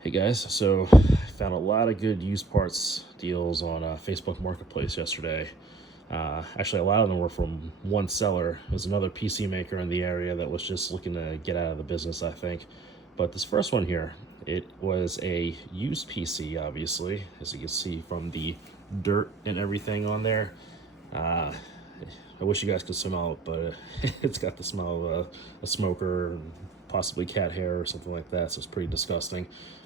Hey guys, so I found a lot of good used parts deals on Facebook Marketplace yesterday. Actually, a lot of them were from one seller. There's another PC maker in the area that was just looking to get out of the business, I think. But this first one here, it was a used PC, obviously, as you can see from the dirt and everything on there. Uh, I wish you guys could smell it, but it's got the smell of a smoker, and possibly cat hair or something like that, so it's pretty disgusting.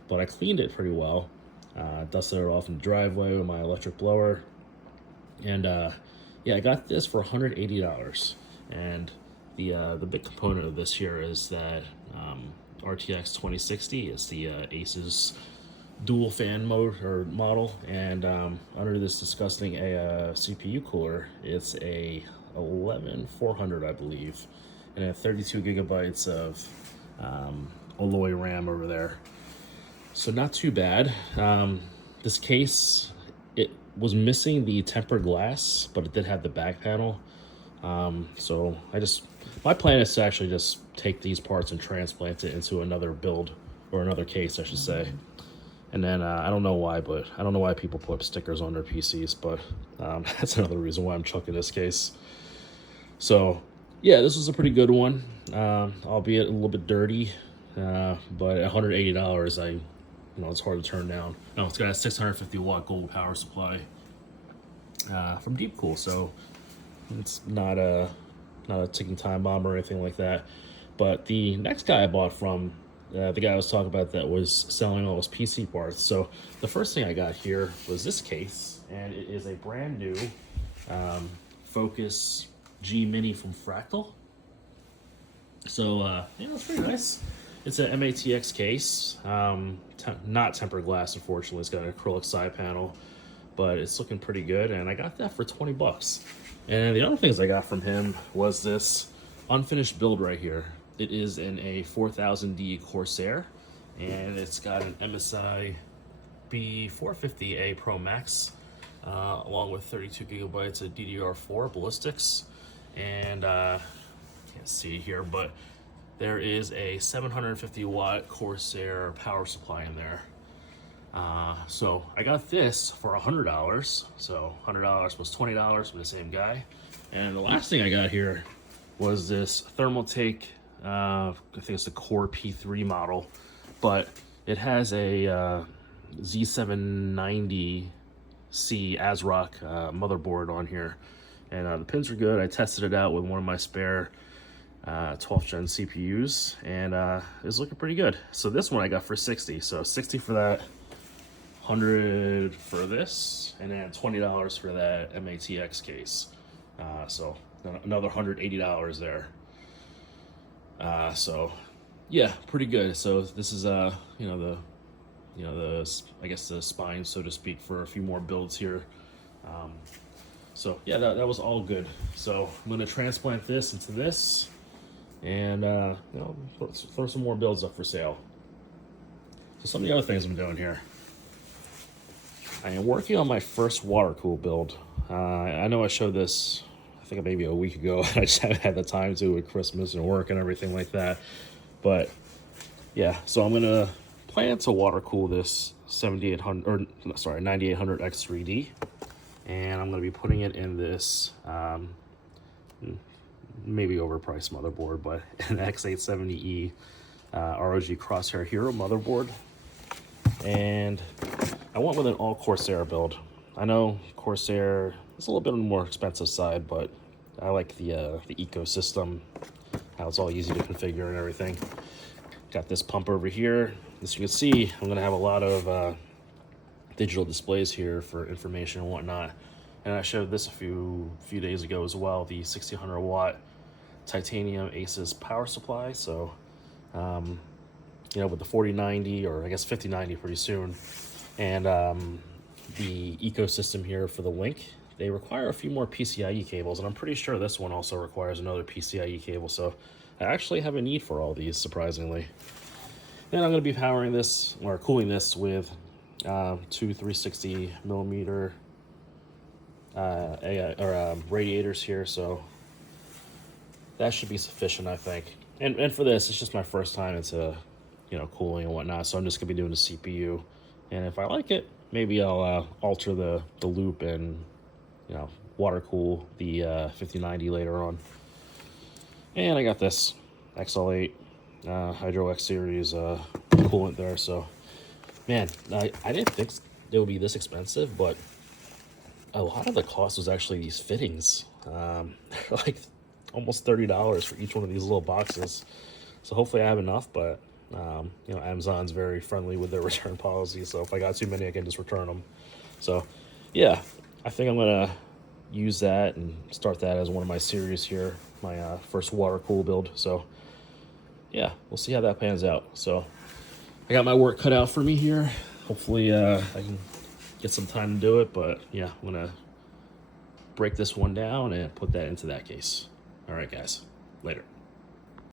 But I cleaned it pretty well, dusted it off in the driveway with my electric blower, and yeah, I got this for $180. And the big component of this here is that RTX 2060 is the Asus dual fan mode or model, and under this disgusting CPU cooler, it's a 11400, I believe, and a 32 gigabytes of alloy RAM over there. So not too bad. This case, it was missing the tempered glass, but it did have the back panel. So my plan is to actually just take these parts and transplant it into another build, or another case, I should say. And then I don't know why, but I don't know why people put stickers on their PCs, but that's another reason why I'm chucking this case. So yeah, this was a pretty good one, albeit a little bit dirty, but at $180, it's hard to turn down. No, it's got a 650 watt gold power supply from Deepcool, so it's not a ticking time bomb or anything like that. But the next guy I bought from, the guy I was talking about that was selling all his PC parts. So the first thing I got here was this case, and it is a brand new Focus G Mini from Fractal. So it's pretty nice. It's an MATX case, not tempered glass, unfortunately. It's got an acrylic side panel, but it's looking pretty good, and I got that for 20 bucks. And the other things I got from him was this unfinished build right here. It is in a 4000D Corsair, and it's got an MSI B450A Pro Max, along with 32 gigabytes of DDR4 ballistics, and can't see here, but there is a 750 watt Corsair power supply in there. So I got this for $100. So $100 plus $20 from the same guy. And the last thing I got here was this Thermaltake, I think it's the Core P3 model, but it has a Z790C ASRock motherboard on here. And the pins are good. I tested it out with one of my spare 12th gen CPUs, and it's looking pretty good. So this one I got for 60. So 60 for that, 100 for this, and then $20 for that MATX case. So another $180 there. So yeah, pretty good. So this is I guess the spine, so to speak, for a few more builds here. So yeah, that was all good. So I'm gonna transplant this into this, and throw some more builds up for sale. So some of the other things I'm doing here, I am working on my first water cool build. I know I showed this, I think maybe a week ago. I just haven't had the time to with Christmas and work and everything like that. But yeah, so I'm gonna plan to water cool this 9800 X3D, and I'm gonna be putting it in this maybe overpriced motherboard, but an X870E ROG Crosshair Hero motherboard. And I went with an all Corsair build. I know Corsair is a little bit on the more expensive side, but I like the ecosystem, how it's all easy to configure and everything. Got this pump over here. As you can see, I'm gonna have a lot of digital displays here for information and whatnot. And I showed this a few days ago as well, the 1600 watt titanium Asus power supply. So, with the 4090, or I guess 5090 pretty soon, and the ecosystem here for the Link, they require a few more PCIe cables, and I'm pretty sure this one also requires another PCIe cable. So I actually have a need for all these, surprisingly. And I'm going to be powering this, or cooling this, with two 360 millimeter radiators here, so that should be sufficient, I think. And for this, it's just my first time into cooling and whatnot. So I'm just gonna be doing the CPU, and if I like it, maybe I'll alter the loop and water cool the 5090 later on. And I got this XL8 Hydro X series coolant there. So man, I didn't think it would be this expensive, but a lot of the cost was actually these fittings. Like almost $30 for each one of these little boxes. So hopefully I have enough, but Amazon's very friendly with their return policy. So if I got too many, I can just return them. So yeah, I think I'm gonna use that and start that as one of my series here, my first water cool build. So yeah, we'll see how that pans out. So I got my work cut out for me here. Hopefully I can get some time to do it, but yeah, I'm gonna break this one down and put that into that case. All right, guys, later.